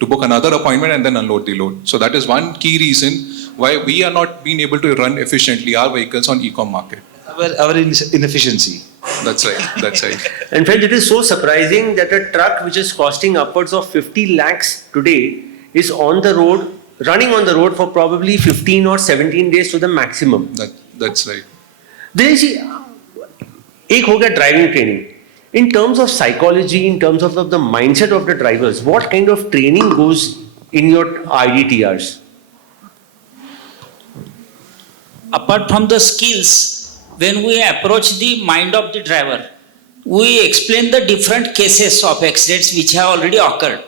to book another appointment and then unload the load. So that is one key reason why we are not being able to run efficiently our vehicles on e-com market. Our inefficiency. That's right. And friends, it is so surprising that a truck which is costing upwards of 50 lakhs today is running on the road for probably 15 or 17 days to the maximum. That's right. Dinesh ji, एक हो गया driving training. In terms of psychology, in terms of the mindset of the drivers, what kind of training goes in your IDTRs? Apart from the skills, when we approach the mind of the driver, we explain the different cases of accidents which have already occurred,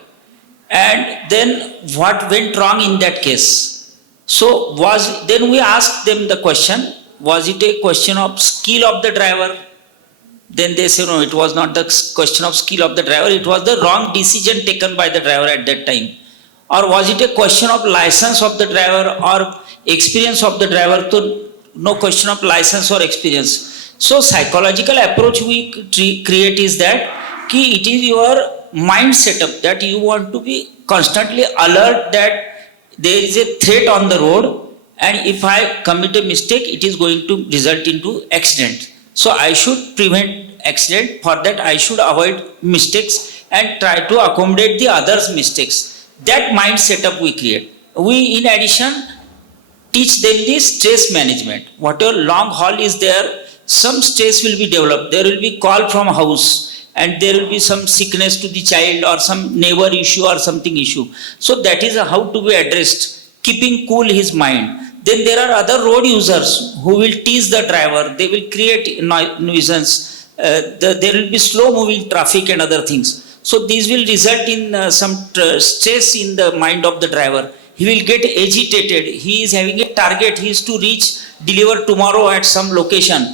and then what went wrong in that case. So then we ask them the question, was it a question of skill of the driver? Then they say, no, it was not the question of skill of the driver, it was the wrong decision taken by the driver at that time. Or was it a question of license of the driver or experience of the driver? So no question of license or experience. So psychological approach we create is that it is your mind setup, that you want to be constantly alert that there is a threat on the road, and if I commit a mistake, it is going to result into accident. So I should prevent accident. For that, I should avoid mistakes and try to accommodate the others' mistakes. That mind setup we create. We, in addition, teach them the stress management. Whatever long haul is there, some stress will be developed. There will be call from house, and there will be some sickness to the child or some neighbor issue or something issue. So that is how to be addressed, keeping cool his mind. Then there are other road users who will tease the driver, they will create nuisance, there will be slow moving traffic and other things. So these will result in some stress in the mind of the driver. He will get agitated, he is having a target, he is to deliver tomorrow at some location.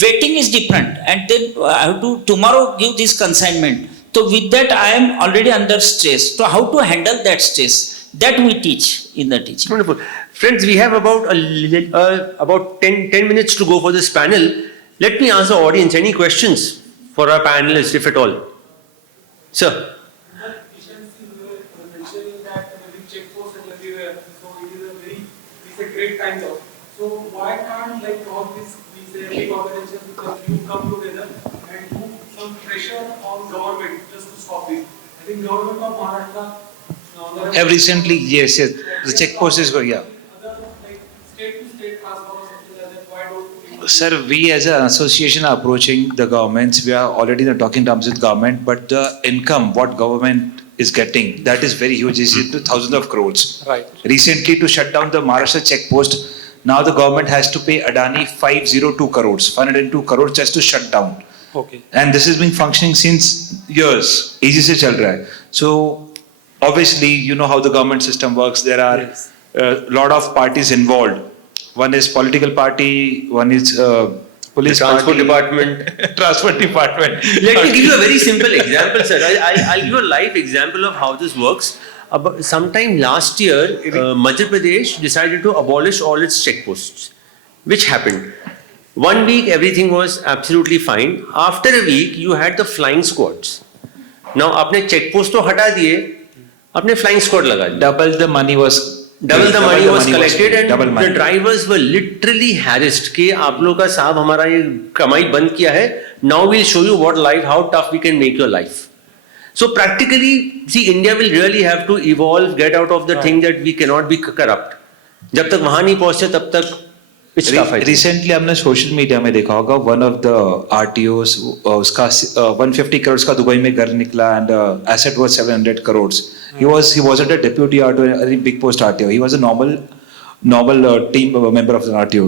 Waiting is different, and then I have to tomorrow give this consignment. So with that I am already under stress. So how to handle that stress? That we teach in the teaching. Wonderful. Friends, we have about 10 minutes to go for this panel. Let me ask the audience, any questions for our panelists, if at all? Sir. It's a great kind of. So why can't all these big organizations, because you come together and do some pressure on government just to stop it? I think government of Maharashtra Have recently, yes, the check post is going, yeah. State to state has or something like that. Why don't we? Sir, we as an association are approaching the governments. We are already in talking terms with government, but the income what government is getting, that is very huge. It's into thousands of crores. Right. Recently, to shut down the Maharashtra check post, now the government has to pay Adani 502 crores just to shut down. Okay. And this has been functioning since years. Easy se chal raha hai. So obviously, you know how the government system works. There are a lot of parties involved. One is political party, one is police Transport party. department. Transport department. Let me give you a very simple example, sir. I'll give you a live example of how this works. Sometime last year, Madhya Pradesh decided to abolish all its checkposts, which happened. 1 week, everything was absolutely fine. After a week, you had the flying squads. Now, आपने checkpost तो हटा दिए, आपने flying squad लगा दिया. Double the money was collected and the drivers were literally harassed कि आप लोग का साहब हमारा ये कमाई बंद किया है. Now we'll show you how tough we can make your life. So practically, see, India will really have to evolve, get out of the thing that we cannot be corrupt. जब तक वहां नहीं पहुंचे तब तक it's tough. I think. Recently हमने social media में देखा होगा वन ऑफ द आरटीओस उसका 150 करोड़ का दुबई में घर निकला and asset was 700 crore. He wasn't a deputy RTO, a big post RTO. He was a normal team member of the RTO.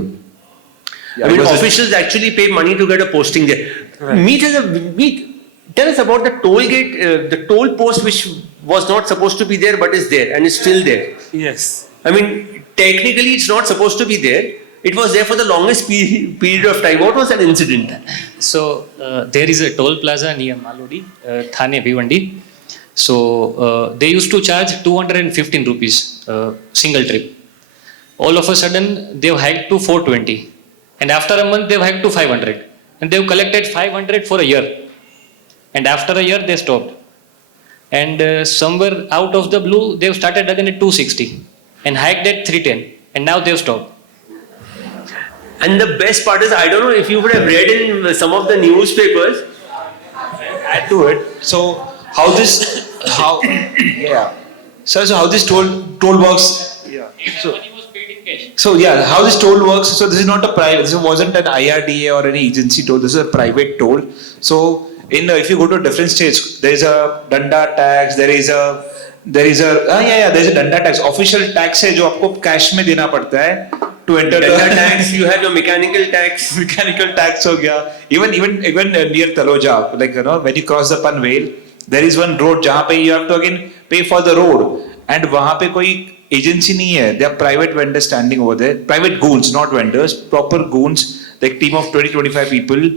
I mean, officials actually pay money to get a posting there. Meet. Tell us about the toll gate, the toll post which was not supposed to be there but is there and is still there. Yes. I mean, technically it's not supposed to be there. It was there for the longest period of time. What was that incident? So there is a toll plaza near Malodi, Thane Bhiwandi. So they used to charge 215 rupees single trip. All of a sudden they've hiked to 420, and after a month they've hiked to 500, and they've collected 500 for a year, and after a year they stopped, and somewhere out of the blue they've started again at 260 and hiked at 310, and now they've stopped. And the best part is, I don't know if you would have read in some of the newspapers. Add to it. So how this how how this toll works? Yeah. So yeah, how this toll works? So this is not a private. This wasn't an IRDA or any agency toll. This is a private toll. So if you go to different states, there is a danda tax. There is a there's a danda tax. Official tax है जो आपको cash में देना पड़ता है to enter Danda tax, you have your mechanical tax. mechanical tax हो गया. Even near Taloja, like when you cross the Panvel, there is one road जहाँ पे you have to again pay for the road, and वहाँ पे कोई agency नहीं है. They are private vendors standing over there. Private goons, not vendors. Proper goons, like team of 20-25 people.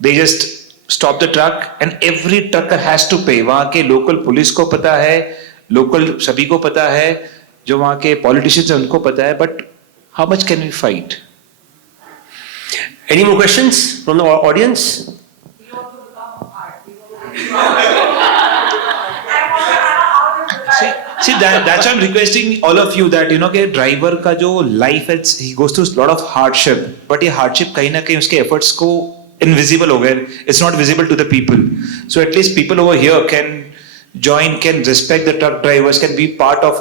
They just stop the truck, and every trucker has to pay. वहाँ के local police को पता है, local सभी को पता है, जो वहाँ के politicians हैं उनको पता है. But how much can we fight? Any more questions from the audience? See that's why I'm requesting all of you that कि driver का जो life है, he goes through a lot of hardship, but ये hardship कहीं ना कहीं उसके efforts को invisible हो गए. It's not visible to the people. So at least people over here can join, can respect the truck drivers, can be part of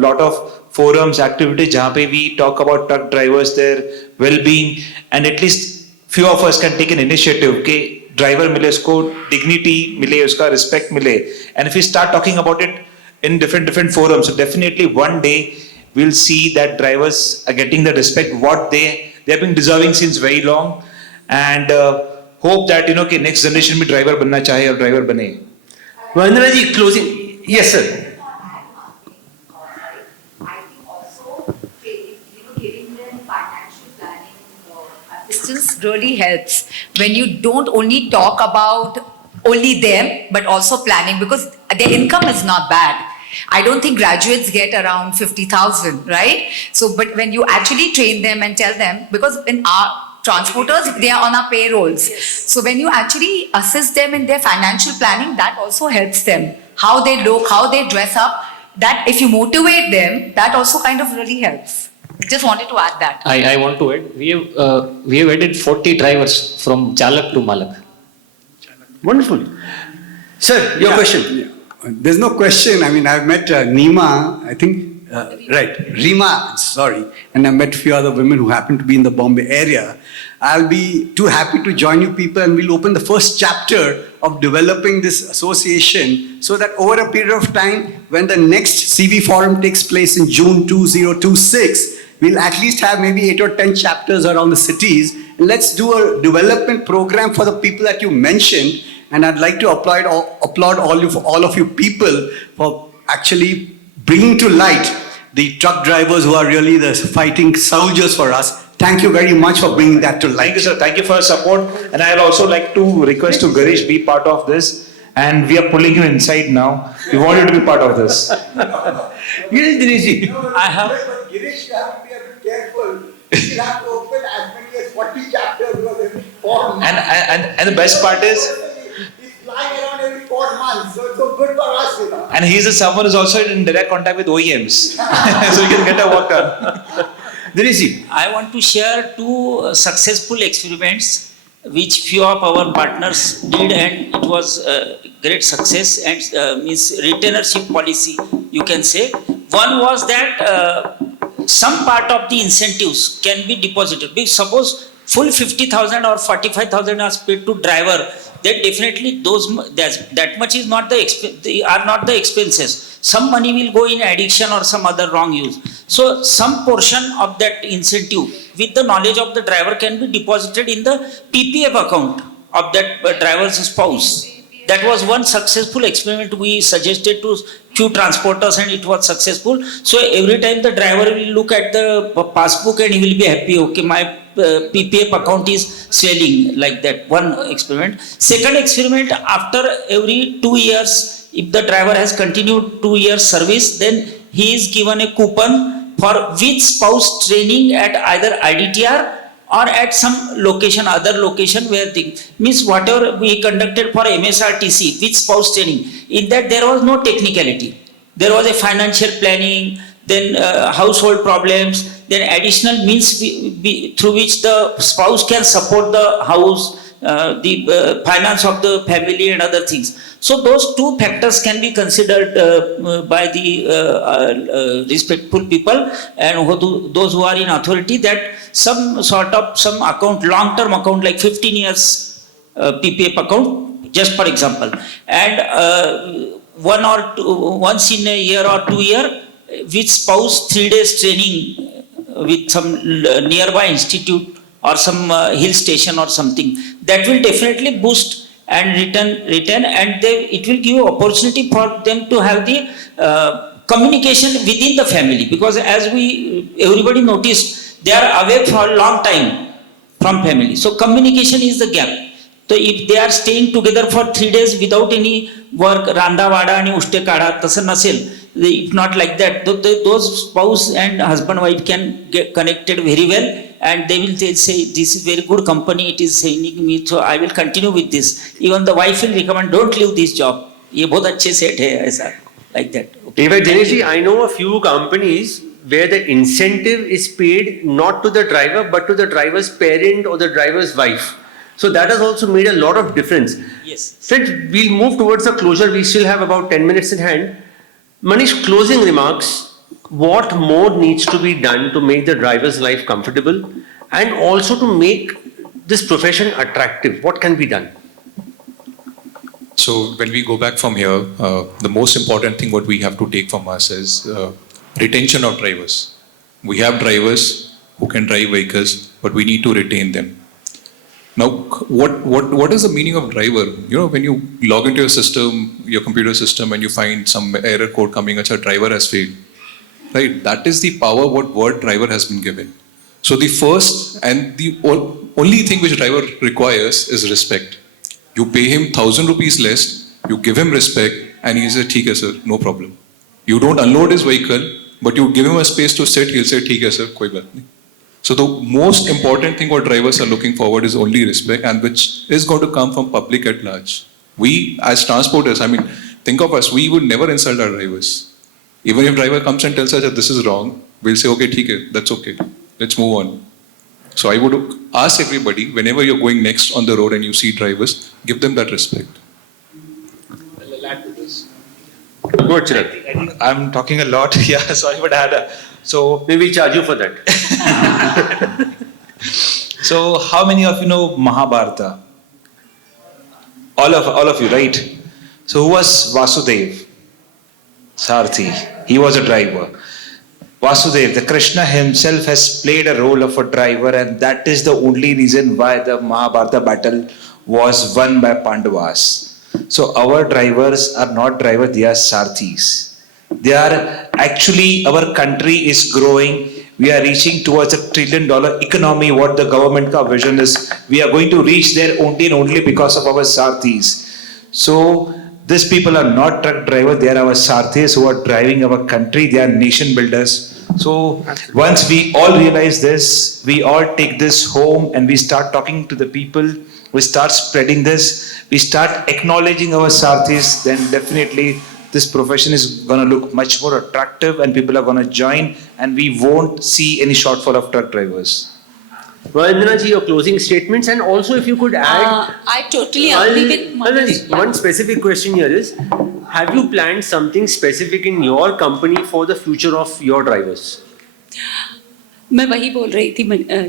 lot of forums, activities जहाँ पे we talk about truck drivers, their well-being, and at least few of us can take an initiative कि driver मिले उसको dignity मिले, उसका respect मिले. And if we start talking about it in different forums, so definitely one day we'll see that drivers are getting the respect what they have been deserving since very long, and hope that कि next generation भी driver बनना चाहे और driver बने. Vandana ji, closing. Yes, sir. I think also, giving them financial planning assistance really helps when you don't only talk about only them, but also planning, because their income is not bad. I don't think graduates get around 50,000, right? So, but when you actually train them and tell them, because in our transporters, they are on our payrolls. So when you actually assist them in their financial planning, that also helps them. How they look, how they dress up, that if you motivate them, that also kind of really helps. Just wanted to add that. I want to add, we have added 40 drivers from Chalak to Malak. Wonderful. Sir, your question. There's no question. I mean, I've met Neema, I think, Reema, sorry, and I met a few other women who happen to be in the Bombay area. I'll be too happy to join you people, and we'll open the first chapter of developing this association so that over a period of time, when the next CV forum takes place in June 2026, we'll at least have maybe 8 or 10 chapters around the cities. And let's do a development program for the people that you mentioned. And I'd like to applaud all of you people for actually bringing to light the truck drivers who are really the fighting soldiers for us. Thank you very much for bringing that to light. Thank you, sir. Thank you for your support. And I'd also like to request to Garish be part of this. And we are pulling you inside now. We want you to be part of this. Dinesh ji. I have. Girish, you have to be a bit careful. You have to open as many as 40 chapters because every 4 months. And the best part is, He's flying around every 4 months, so it's so good for us, and he's someone who's also in direct contact with OEMs. So you can get a work done. Dinesh ji. I want to share two successful experiments which few of our partners did, and it was a great success, and means retainership policy, you can say. One was that some part of the incentives can be deposited. Because suppose full 50,000 or 45,000 are paid to driver, then definitely that much is not are not the expenses. Some money will go in addiction or some other wrong use. So some portion of that incentive with the knowledge of the driver can be deposited in the PPF account of that driver's spouse. That was one successful experiment we suggested to few transporters, and it was successful. So every time the driver will look at the passbook and he will be happy, okay, my PPF account is swelling, like that. One experiment. Second experiment, after every 2 years, if the driver has continued 2 years service, then he is given a coupon for which spouse training at either IDTR or at some location, other location where means whatever we conducted for MSRTC, which spouse training, in that there was no technicality. There was a financial planning, then household problems, then additional means through which the spouse can support the house, the finance of the family and other things. So those two factors can be considered by the respectful people and those who are in authority, that some sort of some account, long-term account like 15 years PPF account, just for example, and once in a year or 2 year, which spouse 3 days training with some nearby institute or some hill station or something, that will definitely boost and return, and it will give opportunity for them to have the communication within the family, because as everybody noticed, they are away for a long time from family. So communication is the gap. So if they are staying together for 3 days without any work, randa vada and ushte kada, tasa nasel, if not like that, those spouse and husband wife can get connected very well, and they will say, this is very good company, it is sending me, so I will continue with this. Even the wife will recommend, don't leave this job. ये बहुत अच्छे set है ऐसा, like that. Okay. Even Dinesh, I know a few companies where the incentive is paid not to the driver but to the driver's parent or the driver's wife. So that has also made a lot of difference. Yes. Friends, we'll move towards a closure. We still have about 10 minutes in hand. Manish, closing remarks. What more needs to be done to make the driver's life comfortable and also to make this profession attractive? What can be done? So when we go back from here, the most important thing what we have to take from us is retention of drivers. We have drivers who can drive vehicles, but we need to retain them. Now, what is the meaning of driver? You know, when you log into your system, your computer system, and you find some error code coming, a driver has failed. Right? That is the power what word driver has been given. So the first and the only thing which driver requires is respect. You pay him 1,000 rupees less, you give him respect, and he says, "Theek hai sir, no problem." You don't unload his vehicle, but you give him a space to sit, he'll say, "Theek hai sir, koi baat nahi." So the most important thing what drivers are looking forward is only respect, and which is going to come from public at large. We as transporters, I mean, think of us, we would never insult our drivers. Even if driver comes and tells us that this is wrong, we'll say, okay, theek hai, that's okay. Let's move on. So I would ask everybody, whenever you're going next on the road and you see drivers, give them that respect. Good, Chirag. I think I'm talking a lot. Yeah, sorry, but I had so Maybe we charge you for that. So how many of you know Mahabharata? All of you, right? So who was Vasudev? Sarthi. He was a driver. Vasudev, the Krishna himself has played a role of a driver, and that is the only reason why the Mahabharata battle was won by Pandavas. So our drivers are not drivers, they are Sarthis. They are actually, our country is growing. We are reaching towards $1 trillion economy, what the government ka vision is. We are going to reach there only and only because of our Sarthis. So these people are not truck drivers, they are our Sarthis who are driving our country, they are nation builders. So once we all realize this, we all take this home and we start talking to the people, we start spreading this, we start acknowledging our Sarthis, then definitely this profession is going to look much more attractive and people are going to join, and we won't see any shortfall of truck drivers. Vandana ji, your closing statements, and also if you could add. I totally agree with Vandana ji, Yeah. one specific question here is: have you planned something specific in your company for the future of your drivers? मैं वही बोल रही थी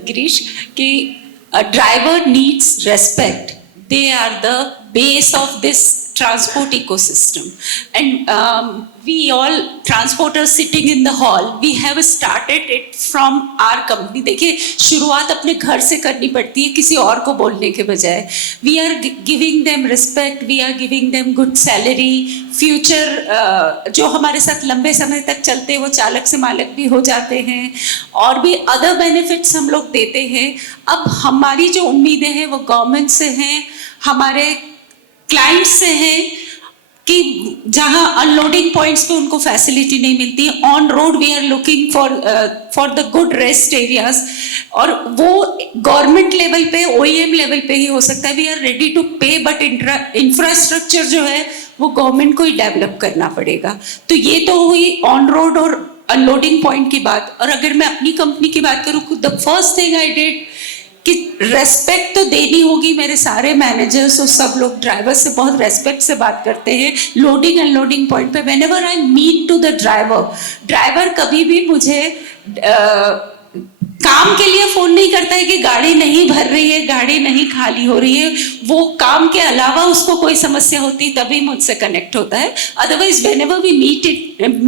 गिरीश कि driver needs respect they are the base of this transport ecosystem and we all transporters sitting in the hall we have started it from our company देखिए शुरुआत अपने घर से करनी पड़ती है किसी और को बोलने के बजाय we are giving them respect we are giving them good salary future जो हमारे साथ लंबे समय तक चलते हैं वो चालक से मालक भी हो जाते हैं और भी अदर बेनिफिट्स हम लोग देते हैं अब हमारी जो उम्मीदें हैं वो गवर्नमेंट से हैं हमारे क्लाइंट्स से हैं कि जहां अनलोडिंग पॉइंट्स पे उनको फैसिलिटी नहीं मिलती on road we are looking for the good rest areas और वो गवर्नमेंट लेवल पे ओईएम लेवल पे ही हो सकता है we are ready to pay but infrastructure जो है वो गवर्नमेंट को ही डेवलप करना पड़ेगा तो ये तो हुई ऑन रोड और अनलोडिंग पॉइंट की बात और अगर मैं अपनी कंपनी की बात करूँ the first thing I did कि रेस्पेक्ट तो देनी होगी मेरे सारे मैनेजर्स और सब लोग ड्राइवर से बहुत रेस्पेक्ट से बात करते हैं लोडिंग अनलोडिंग पॉइंट पे whenever I meet to the driver कभी भी मुझे काम के लिए फोन नहीं करता है कि गाड़ी नहीं भर रही है गाड़ी नहीं खाली हो रही है वो काम के अलावा उसको कोई समस्या होती तभी मुझसे कनेक्ट होता है otherwise whenever we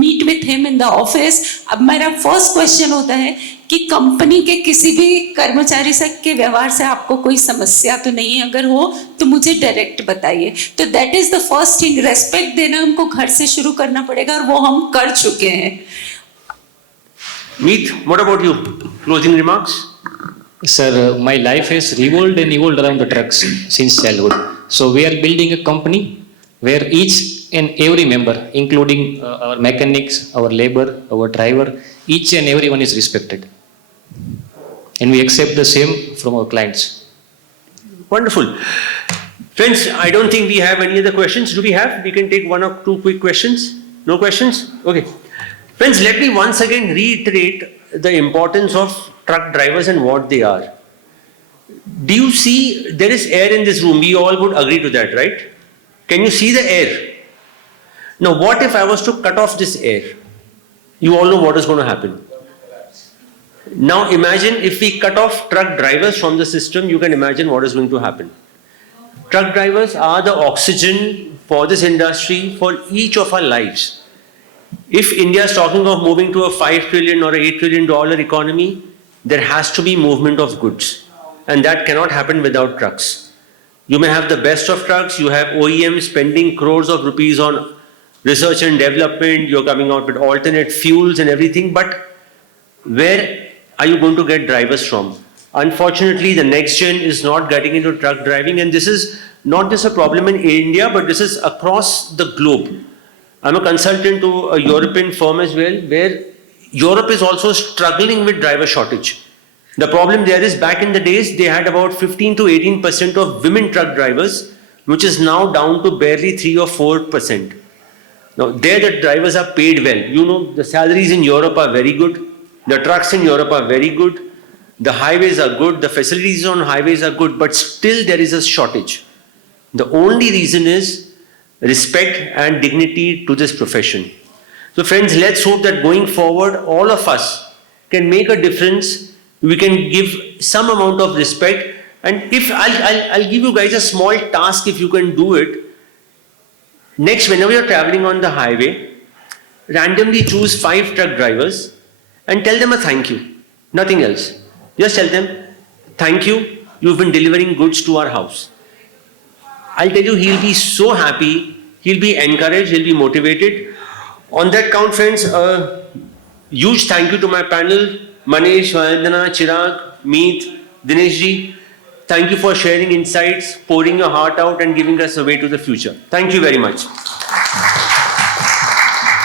meet with him in the office अब मेरा फर्स्ट क्वेश्चन होता है कि कंपनी के किसी भी कर्मचारी से के व्यवहार से आपको कोई समस्या तो नहीं है अगर हो तो मुझे डायरेक्ट बताइए तो that is the first thing respect देना हमको घर से शुरू करना पड़ेगा और वो हम कर चुके हैं Meet, what about you? Closing remarks? Sir, my life has revolved and evolved around the trucks since childhood. So we are building a company where each and every member, including our mechanics, our labor, our driver, each and everyone is respected. And we accept the same from our clients. Wonderful. Friends, I don't think we have any other questions. Do we have? We can take one or two quick questions. No questions? Okay. Friends, let me once again reiterate the importance of truck drivers and what they are. Do you see there is air in this room? We all would agree to that, right? Can you see the air? Now, what if I was to cut off this air? You all know what is going to happen. Now, imagine if we cut off truck drivers from the system, you can imagine what is going to happen. Truck drivers are the oxygen for this industry, for each of our lives. If India is talking of moving to a $5 trillion or $8 trillion economy, there has to be movement of goods. And that cannot happen without trucks. You may have the best of trucks, you have OEMs spending crores of rupees on research and development, you're coming out with alternate fuels and everything, but where are you going to get drivers from? Unfortunately, the next gen is not getting into truck driving, and this is not just a problem in India, but this is across the globe. I'm a consultant to a European firm as well, where Europe is also struggling with driver shortage. The problem there is back in the days, they had about 15 to 18% of women truck drivers, which is now down to barely 3 or 4%. Now, there the drivers are paid well. You know, the salaries in Europe are very good. The trucks in Europe are very good. The highways are good. The facilities on highways are good, but still there is a shortage. The only reason is respect and dignity to this profession. So friends, let's hope that going forward, all of us can make a difference. We can give some amount of respect. And if I'll give you guys a small task if you can do it. Next, whenever you're traveling on the highway, randomly choose 5 truck drivers and tell them a thank you. Nothing else. Just tell them, thank you, you've been delivering goods to our house. I'll tell you, he'll be so happy, he'll be encouraged, he'll be motivated. On that count, friends, huge thank you to my panel, Manish, Vandana, Chirag, Meet, Dinesh ji. Thank you for sharing insights, pouring your heart out and giving us a way to the future. Thank you very much.